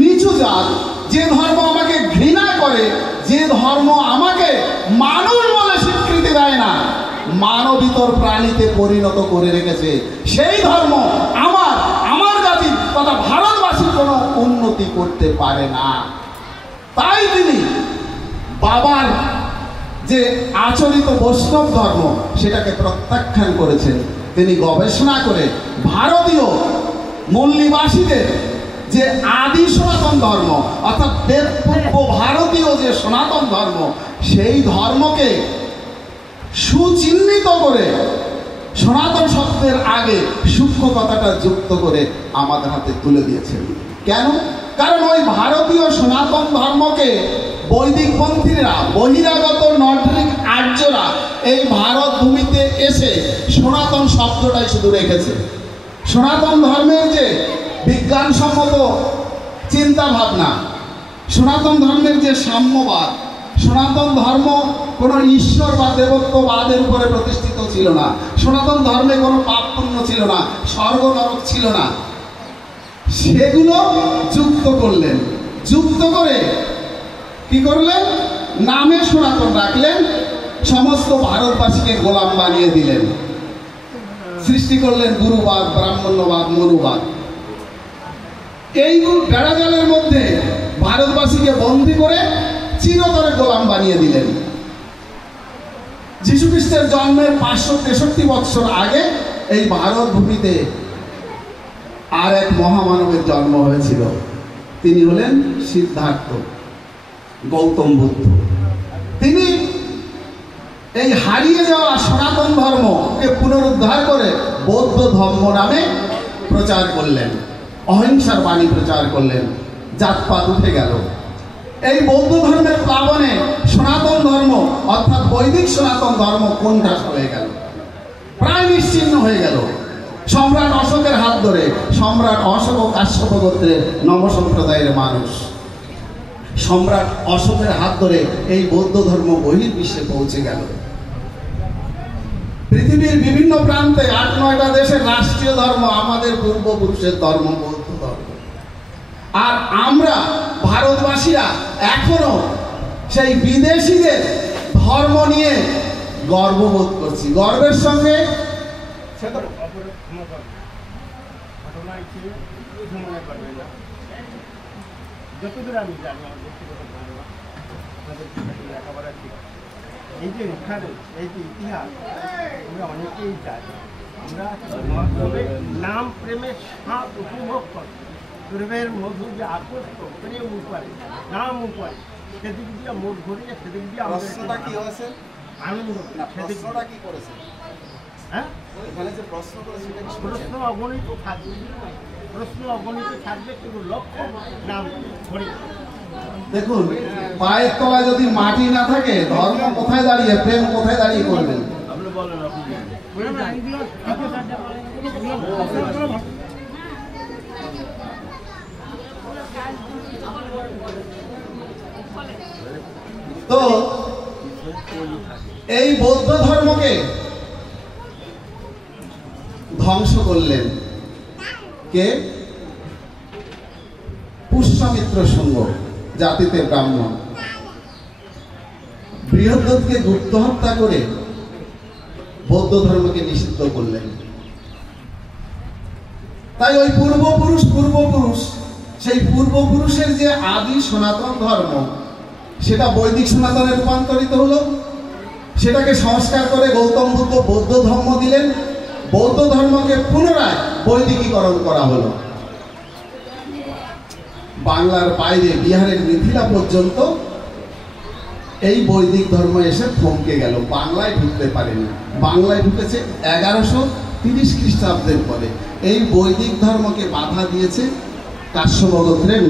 নিচু জাত, যে ধর্ম আমাকে ঘৃণা করে, যে ধর্ম আমাকে মানুষ বলে স্বীকৃতি দেয় না, মানবিতর প্রাণীতে পরিণত করে রেখেছে, সেই ধর্ম আমার জাতির তথা ভারতবাসীর কোনো উন্নতি করতে পারে না। তাই তিনি বাবার যে আচরিত বৈষ্ণব ধর্ম সেটাকে প্রত্যাখ্যান করেছেন। তিনি গবেষণা করে ভারতীয় মূলনিবাসীদের যে আদি সনাতন ধর্ম অর্থাৎ বেদপূর্ব ভারতীয় যে সনাতন ধর্ম, সেই ধর্মকে সুচিহ্নিত করে সনাতন শব্দের আগে সূক্ষ্ম কথাটা যুক্ত করে আমাদের হাতে তুলে দিয়েছেন। কেন? কারণ ওই ভারতীয় সনাতন ধর্মকে বৈদিকপন্থীরা, বহিরাগত নর্ডিক আর্যরা এই ভারত ভূমিতে এসে সনাতন শব্দটাই শুধু রেখেছে। সনাতন ধর্মের যে বিজ্ঞানসম্মত চিন্তা ভাবনা, সনাতন ধর্মের যে সাম্যবাদ, সনাতন ধর্ম কোনো ঈশ্বর বা দেবত্ববাদের উপরে প্রতিষ্ঠিত ছিল না, সনাতন ধর্মে কোনো পাপ পুণ্য ছিল না, স্বর্গ নরক ছিল না, সেগুলো যুক্ত করলেন। যুক্ত করে কি করলেন? নামে সনাতন রাখলেন, সমস্ত ভারতবাসীকে গোলাম বানিয়ে দিলেন, সৃষ্টি করলেন গুরুবাদ, ব্রাহ্মণ্যবাদ, মনুবাদ। এই বেড়াজালের মধ্যে ভারতবাসীকে বন্দী করে চিরতরে গোলাম বানিয়ে দিলেন। যীশু খ্রিস্টের জন্মের 563 বৎসর আগে এই ভারত ভূমিতে আর এক মহামানবের জন্ম হয়েছিল। তিনি হলেন সিদ্ধার্থ গৌতম বুদ্ধ। তিনি এই হারিয়ে যাওয়া সনাতন ধর্মকে পুনরুদ্ধার করে বৌদ্ধ ধর্ম নামে প্রচার করলেন, অহিংসার বাণী প্রচার করলেন। জাতপাত উঠে গেল। এই বৌদ্ধ ধর্মের প্লাবনে সনাতন ধর্ম অর্থাৎ বৈদিক সনাতন ধর্ম কোণঠাসা হয়ে গেল, প্রায় নিশ্চিহ্ন হয়ে গেল। সম্রাট অশোকের হাত ধরে, সম্রাট অশোক কাশ্যপ গোত্রের নম সম্প্রদায়ের মানুষ, সম্রাট অশোকের হাত ধরে এই বৌদ্ধ ধর্ম বহির্বিশ্বে পৌঁছে গেল। পৃথিবীর বিভিন্ন প্রান্তে 8-9টা দেশের রাষ্ট্রীয় ধর্ম আমাদের পূর্বপুরুষের ধর্ম, বৌদ্ধ ধর্ম। আর আমরা ভারতবাসীরা এখনো সেই বিদেশিদের ধর্ম নিয়ে গর্ববোধ করছি। গর্বের সঙ্গে যতদূর আমি জানি এই যে এখানে এই যে ইতিহাস আমরা অনেকেই জানি, আমরা নাম প্রেমের স্বাদ উপভোগ করি, প্রেমের মধু যে আকর্ষণ প্রেম উপরে, নাম উপরে, সেদিক দিয়ে মোট ঘুরিয়ে সেদিক দিয়ে প্রশ্নটা কি হয়েছে? আনন্দ প্রশ্নটা কি করেছে? হ্যাঁ, এখানে যে প্রশ্ন করেছে প্রশ্ন অগণিত থাকবে, প্রশ্ন অগণিত থাকবে, কিন্তু লক্ষ্য নাম ঘুরিয়ে। দেখুন, পায়ের তলায় যদি মাটি না থাকে ধর্ম কোথায় দাঁড়িয়ে, প্রেম কোথায় দাঁড়িয়ে করবেন? তো এই বৌদ্ধ ধর্মকে ধ্বংস করলেন কে? পুষ্যমিত্র শুঙ্গ, জাতিতে ব্রাহ্মণ। বৃহদ্রথকে গুপ্ত হত্যা করে বৌদ্ধ ধর্মকে নিষিদ্ধ করলেন। তাই ওই পূর্বপুরুষ সেই পূর্বপুরুষের যে আদি সনাতন ধর্ম সেটা বৈদিক সনাতনে রূপান্তরিত হলো। সেটাকে সংস্কার করে গৌতম বুদ্ধ বৌদ্ধ ধর্ম দিলেন। বৌদ্ধ ধর্মকে পুনরায় বৈদিকীকরণ করা হলো। বাংলার বাইরে বিহারের মিথিলা পর্যন্ত এই বৈদিক ধর্ম এসে থমকে গেল, বাংলায় ঢুকতে পারেনি। বাংলায় ঢুকেছে 1130 খ্রিস্টাব্দের পরে। এই বৈদিক ধর্মকে বাধা দিয়েছে কাশ্যপ গোত্রের